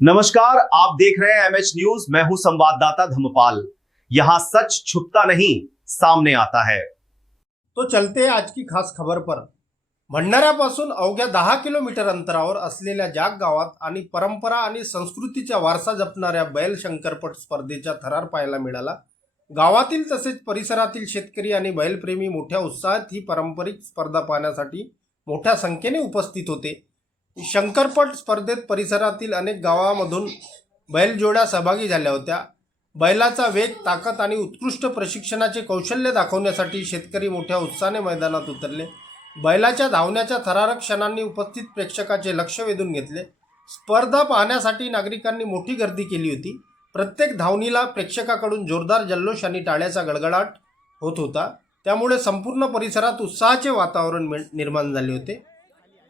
नमस्कार, आप देख रहे हैं एमएच न्यूज। मैं हूं संवाददाता धर्मपाल। यहां सच छुपता नहीं, सामने आता है। तो चलते आज की खास खबर पर। भंडाऱ्यापासून अवघ्या 10 किलोमीटर अंतरावर असलेल्या जाग गावात आणि परंपरा आणि संस्कृतीचा वारसा जपणाऱ्या बैल शंकरपट स्पर्धेचा थरार पाहायला मिळाला। गावातील तसेच परिसरातील शेतकरी आणि बैलप्रेमी मोठ्या उत्साहात ही पारंपरिक स्पर्धा पाहण्यासाठी मोठ्या संख्येने उपस्थित होते। शंकरपट स्पर्धेत परिसरातील अनेक गावांमधून बैलजोड्या सहभागी झाल्या होत्या। बैलाचा वेग, ताकद आणि उत्कृष्ट प्रशिक्षणाचे कौशल्य दाखवण्यासाठी शेतकरी मोठ्या उत्साहाने मैदानात उतरले। बैलाच्या धावण्याच्या थरारक क्षणांनी उपस्थित प्रेक्षकाचे लक्ष वेधून घेतले। स्पर्धा पाहण्यासाठी नागरिकांनी मोठी गर्दी केली होती। प्रत्येक धावणीला प्रेक्षकाकडून जोरदार जल्लोष आणि टाळ्याचा गडगडाट होत होता, त्यामुळे संपूर्ण परिसरात उत्साहाचे वातावरण निर्माण झाले होते।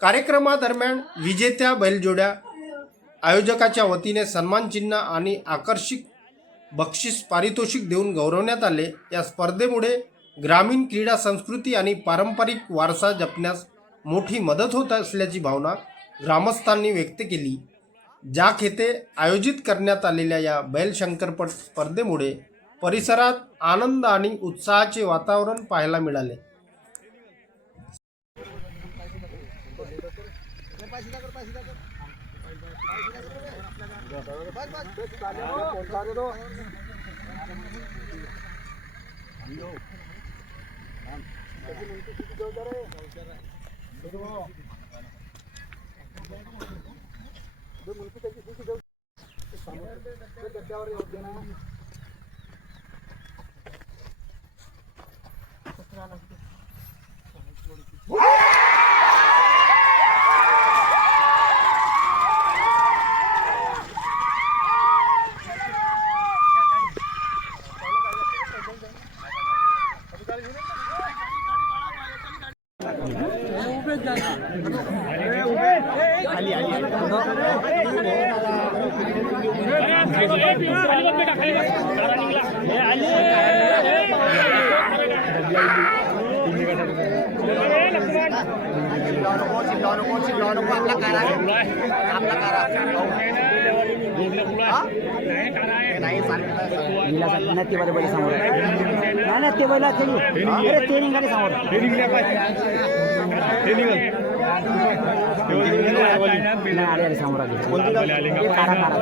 कार्यक्रमादरम्यान विजेत्या बैलजोड्या आयोजकाच्या वतीने सन्मान चिन्ह आणि आकर्षक बक्षीस पारितोषिक देऊन गौरवण्यात आले। या स्पर्धेमुळे ग्रामीण क्रीडा संस्कृती आणि पारंपरिक वारसा जपण्यास मोठी मदत होत असल्याची भावना ग्रामस्थांनी व्यक्त केली। जाख येथे आयोजित करण्यात आलेल्या या बैल शंकरपट स्पर्धेमुळे परिसरात आनंद आणि उत्साहाचे वातावरण पाहायला मिळाले। ते बरे बरे समोर नाही ते बैला अरे ते निघाले समोर नाही आले समोर आले कारा कारा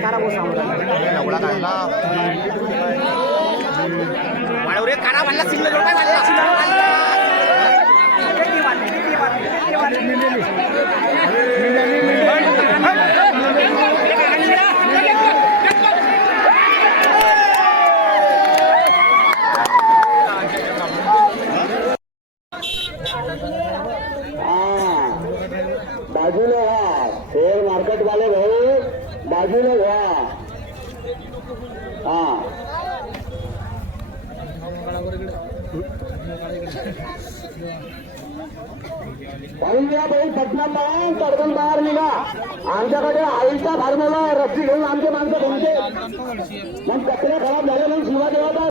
कारा वो समोर वाळवरे कारा वाला सिग्नल बाजूला व्हा, शेअर मार्केट वाले भाऊ बाजूला व्हा। पाहिजे भाई पटना तडकून बाहेर निघा। आमच्याकडे आईचा फार्मला रस्सी घेऊन आमचे माणसं कोणते मग कचरे खराब झाले म्हणून शिवा देवा।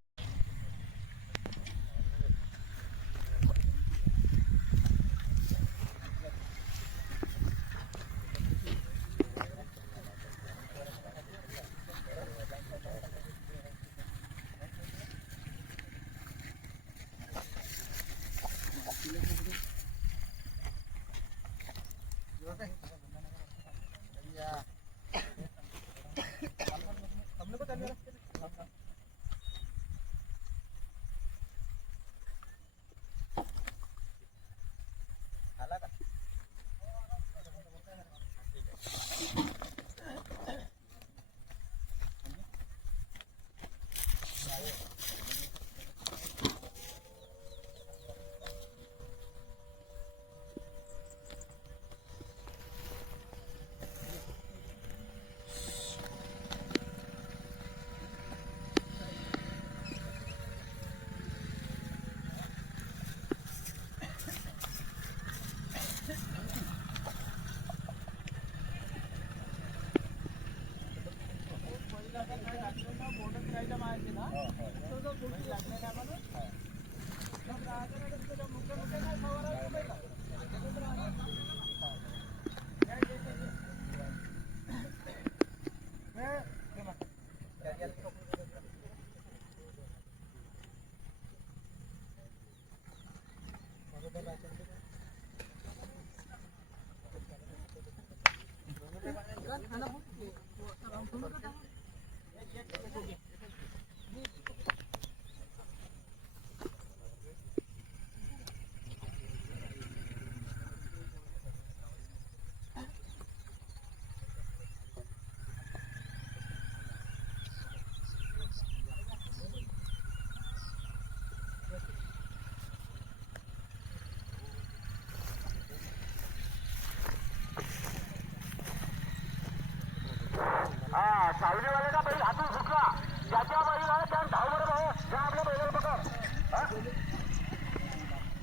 सावलीवाले का बैल हातून सुटला ज्याच्या बैलाला त्या धाव बरं भाऊ ज्या आपल्या बैलाला पकड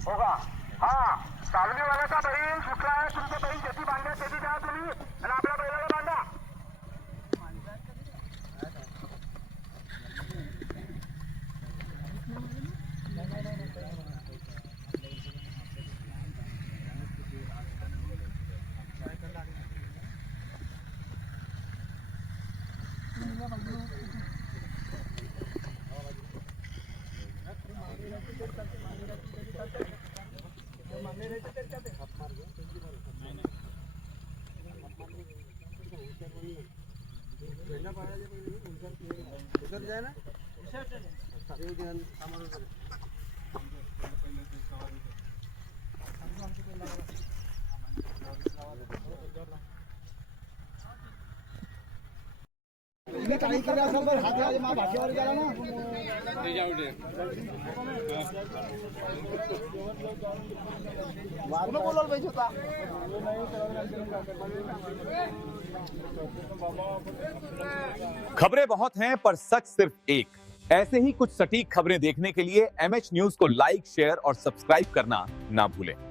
हो का हा सावलीवाल्याचा बैल सुटला आहे तुमचे बैल ज्याची बांधा त्याची द्या तुम्ही आणि आपल्या बैलाला बांधा खबरें बहुत हैं पर सच सिर्फ एक। ऐसे ही कुछ सटीक खबरें देखने के लिए MH न्यूज को लाइक, शेयर और सब्सक्राइब करना ना भूलें।